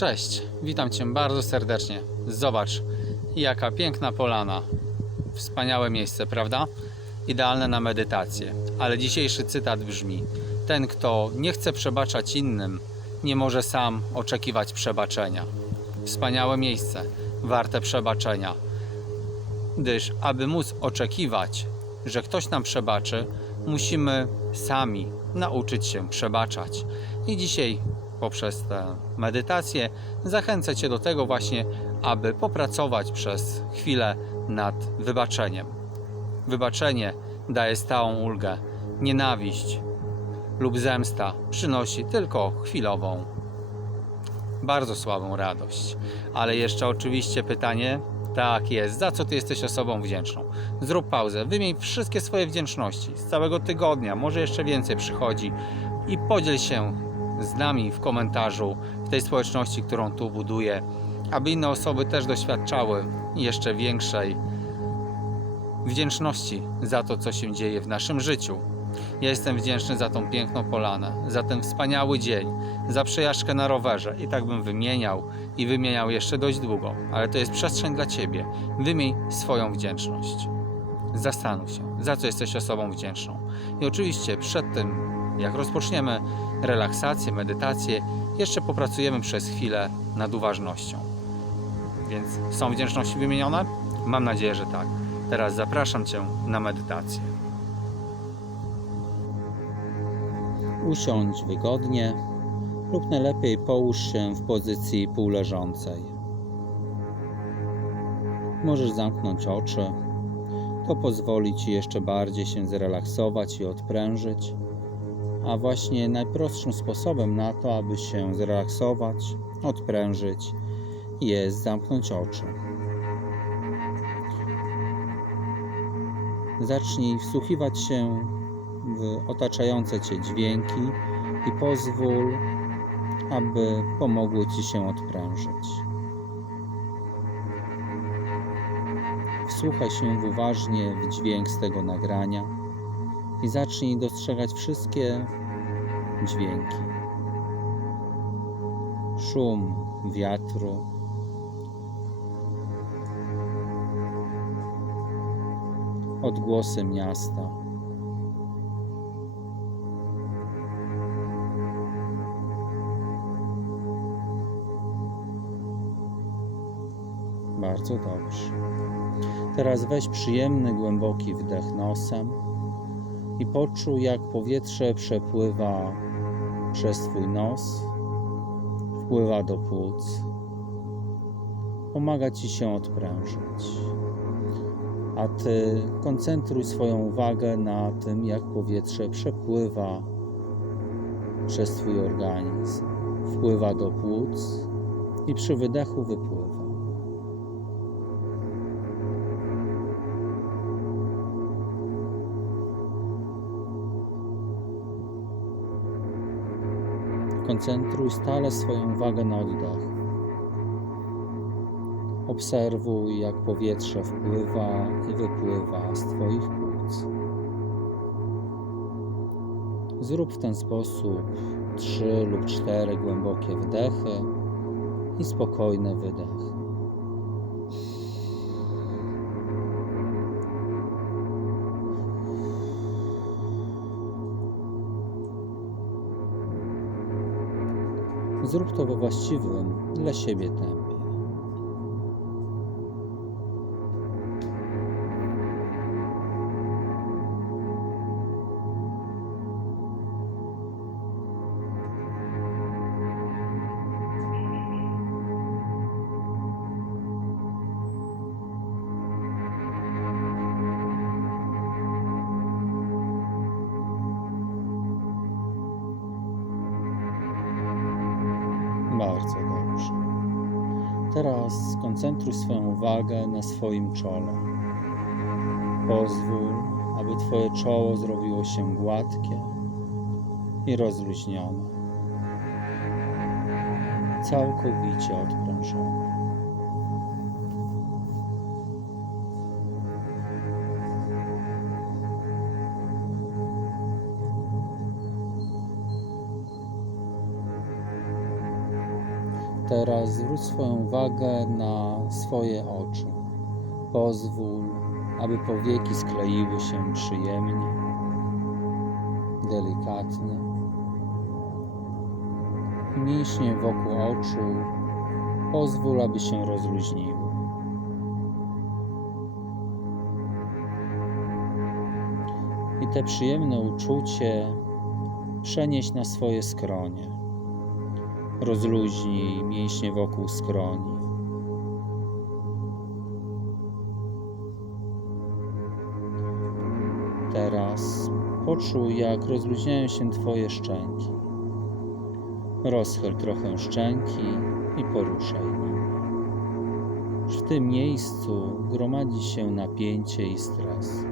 Cześć, witam Cię bardzo serdecznie. Zobacz, jaka piękna polana. Wspaniałe miejsce, prawda? Idealne na medytację. Ale dzisiejszy cytat brzmi: Ten, kto nie chce przebaczać innym, nie może sam oczekiwać przebaczenia. Wspaniałe miejsce, warte przebaczenia. Gdyż, aby móc oczekiwać, że ktoś nam przebaczy, musimy sami nauczyć się przebaczać. I dzisiaj poprzez tę medytację zachęcę Cię do tego właśnie, aby popracować przez chwilę nad wybaczeniem. Wybaczenie daje stałą ulgę. Nienawiść lub zemsta przynosi tylko chwilową, bardzo słabą radość. Ale jeszcze oczywiście pytanie, tak jest, za co Ty jesteś osobą wdzięczną? Zrób pauzę, wymień wszystkie swoje wdzięczności z całego tygodnia, może jeszcze więcej przychodzi i podziel się z nami w komentarzu, w tej społeczności, którą tu buduję, aby inne osoby też doświadczały jeszcze większej wdzięczności za to, co się dzieje w naszym życiu. Ja jestem wdzięczny za tą piękną polanę, za ten wspaniały dzień, za przejażdżkę na rowerze i tak bym wymieniał i wymieniał jeszcze dość długo, ale to jest przestrzeń dla Ciebie. Wymień swoją wdzięczność. Zastanów się, za co jesteś osobą wdzięczną. I oczywiście przed tym, jak rozpoczniemy relaksację, medytację, jeszcze popracujemy przez chwilę nad uważnością. Więc są wdzięczności wymienione? Mam nadzieję, że tak. Teraz zapraszam Cię na medytację. Usiądź wygodnie lub najlepiej połóż się w pozycji półleżącej. Możesz zamknąć oczy. To pozwoli Ci jeszcze bardziej się zrelaksować i odprężyć. A właśnie najprostszym sposobem na to, aby się zrelaksować, odprężyć, jest zamknąć oczy. Zacznij wsłuchiwać się w otaczające Cię dźwięki i pozwól, aby pomogły Ci się odprężyć. Wsłuchaj się uważnie w dźwięk z tego nagrania i zacznij dostrzegać wszystkie dźwięki. Szum wiatru, odgłosy miasta. Bardzo dobrze. Teraz weź przyjemny, głęboki wdech nosem i poczuj, jak powietrze przepływa przez Twój nos, wpływa do płuc, pomaga Ci się odprężyć. A Ty koncentruj swoją uwagę na tym, jak powietrze przepływa przez Twój organizm, wpływa do płuc i przy wydechu wypływa. Koncentruj stale swoją uwagę na oddechu. Obserwuj, jak powietrze wpływa i wypływa z Twoich płuc. Zrób w ten sposób trzy lub cztery głębokie wdechy i spokojne wydechy. Zrób to we właściwym dla siebie tempie. Teraz skoncentruj swoją uwagę na swoim czole. Pozwól, aby Twoje czoło zrobiło się gładkie i rozluźnione. Całkowicie odprężone. Teraz zwróć swoją uwagę na swoje oczy. Pozwól, aby powieki skleiły się przyjemnie, delikatnie. Mięśnie wokół oczu pozwól, aby się rozluźniły. I te przyjemne uczucie przenieść na swoje skronie. Rozluźnij mięśnie wokół skroni. Teraz poczuj, jak rozluźniają się Twoje szczęki. Rozchyl trochę szczęki i poruszaj. W tym miejscu gromadzi się napięcie i stres.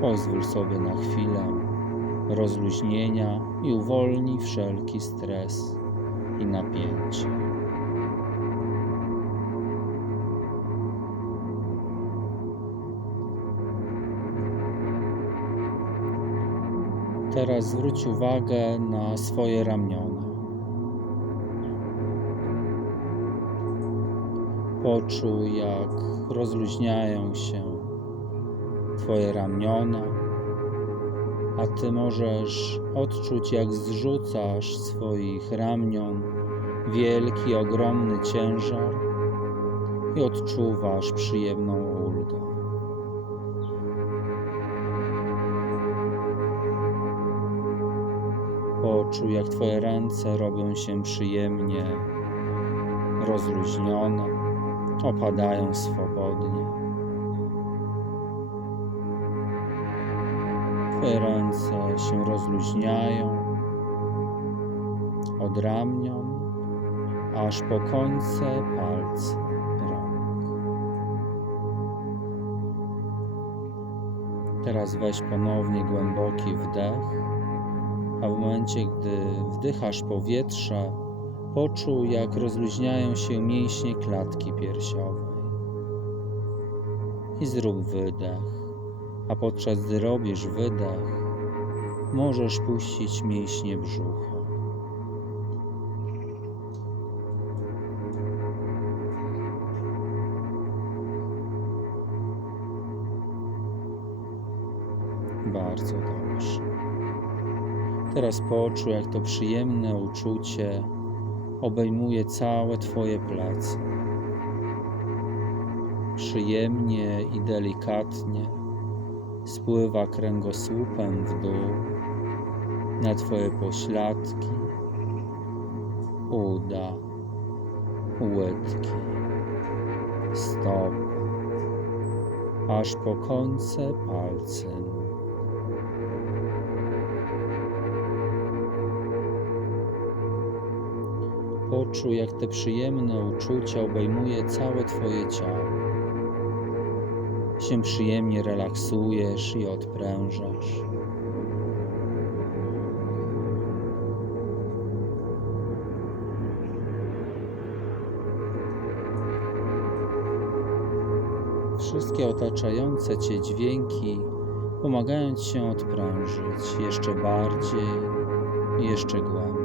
Pozwól sobie na chwilę rozluźnienia i uwolnij wszelki stres i napięcie. Teraz zwróć uwagę na swoje ramiona. Poczuj, jak rozluźniają się Twoje ramiona, a Ty możesz odczuć, jak zrzucasz swoich ramion wielki, ogromny ciężar i odczuwasz przyjemną ulgę. Poczuj, jak Twoje ręce robią się przyjemnie rozluźnione, opadają swobodnie. Twoje ręce się rozluźniają od ramion aż po końce palce rąk. Teraz weź ponownie głęboki wdech, a w momencie, gdy wdychasz powietrze, poczuj, jak rozluźniają się mięśnie klatki piersiowej. I zrób wydech a podczas gdy robisz wydech, możesz puścić mięśnie brzucha. Bardzo dobrze. Teraz poczuj, jak to przyjemne uczucie obejmuje całe Twoje plecy. Przyjemnie i delikatnie spływa kręgosłupem w dół na Twoje pośladki, uda, łydki, stopy, aż po końce palcy nóg. Poczuj, jak te przyjemne uczucia obejmuje całe Twoje ciało się przyjemnie relaksujesz i odprężasz. Wszystkie otaczające Cię dźwięki pomagają Ci się odprężyć jeszcze bardziej jeszcze głębiej.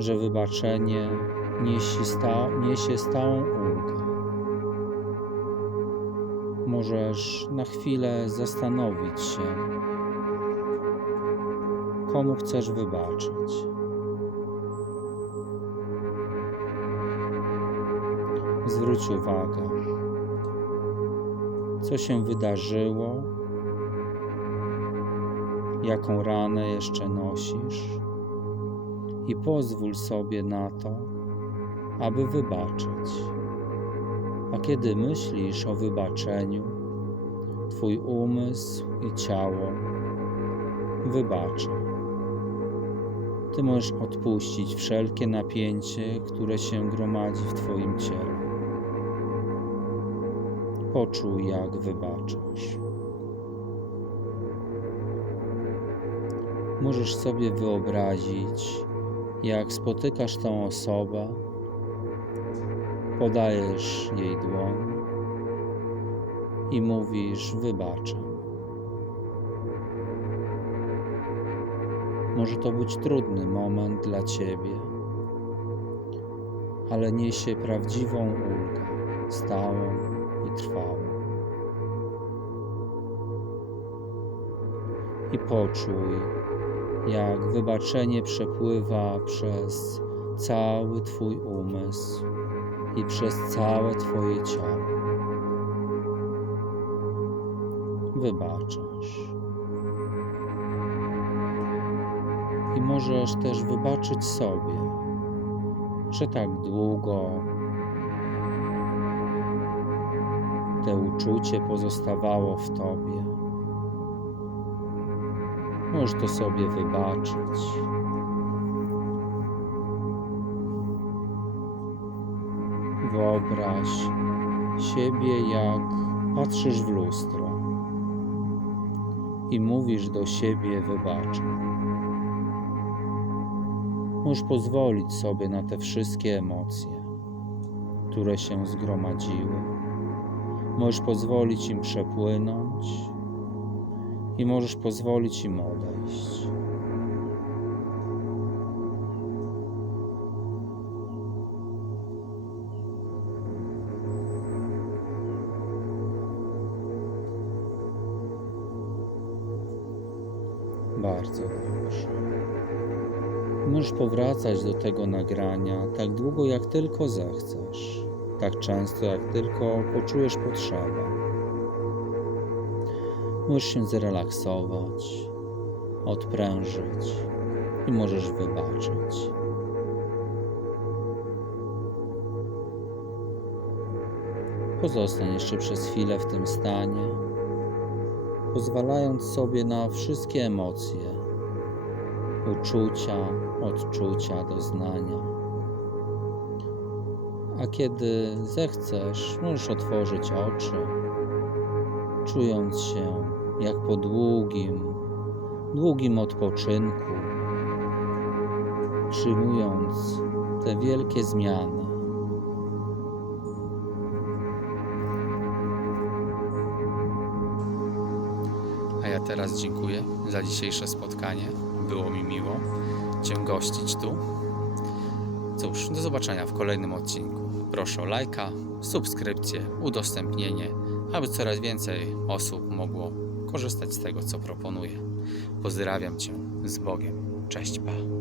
Że wybaczenie niesie, sta niesie stałą ulgę. Możesz na chwilę zastanowić się, komu chcesz wybaczyć. Zwróć uwagę, co się wydarzyło jaką ranę jeszcze nosisz, i pozwól sobie na to, aby wybaczyć. A kiedy myślisz o wybaczeniu, Twój umysł i ciało wybacza. Ty możesz odpuścić wszelkie napięcie, które się gromadzi w Twoim ciele. Poczuj, jak wybaczasz. Możesz sobie wyobrazić, Jak spotykasz tą osobę, podajesz jej dłoń i mówisz: Wybaczam. Może to być trudny moment dla ciebie, ale niesie prawdziwą ulgę, stałą i trwałą. I poczuj, jak wybaczenie przepływa przez cały Twój umysł i przez całe Twoje ciało. Wybaczasz. I możesz też wybaczyć sobie, że tak długo te uczucie pozostawało w Tobie. Możesz to sobie wybaczyć. Wyobraź siebie, jak patrzysz w lustro i mówisz do siebie: Wybaczam. Możesz pozwolić sobie na te wszystkie emocje, które się zgromadziły. Możesz pozwolić im przepłynąć i możesz pozwolić im odejść. Bardzo dobrze. Możesz powracać do tego nagrania tak długo, jak tylko zechcesz, tak często, jak tylko poczujesz potrzebę. Możesz się zrelaksować, odprężyć i możesz wybaczyć. Pozostań jeszcze przez chwilę w tym stanie, pozwalając sobie na wszystkie emocje, uczucia, odczucia, doznania. A kiedy zechcesz, możesz otworzyć oczy, czując się jak po długim, długim odpoczynku, przyjmując te wielkie zmiany. A ja teraz dziękuję za dzisiejsze spotkanie. Było mi miło Cię gościć tu. Cóż, do zobaczenia w kolejnym odcinku. Proszę o lajka, subskrypcję, udostępnienie, aby coraz więcej osób mogło korzystać z tego, co proponuję. Pozdrawiam Cię z Bogiem. Cześć, pa.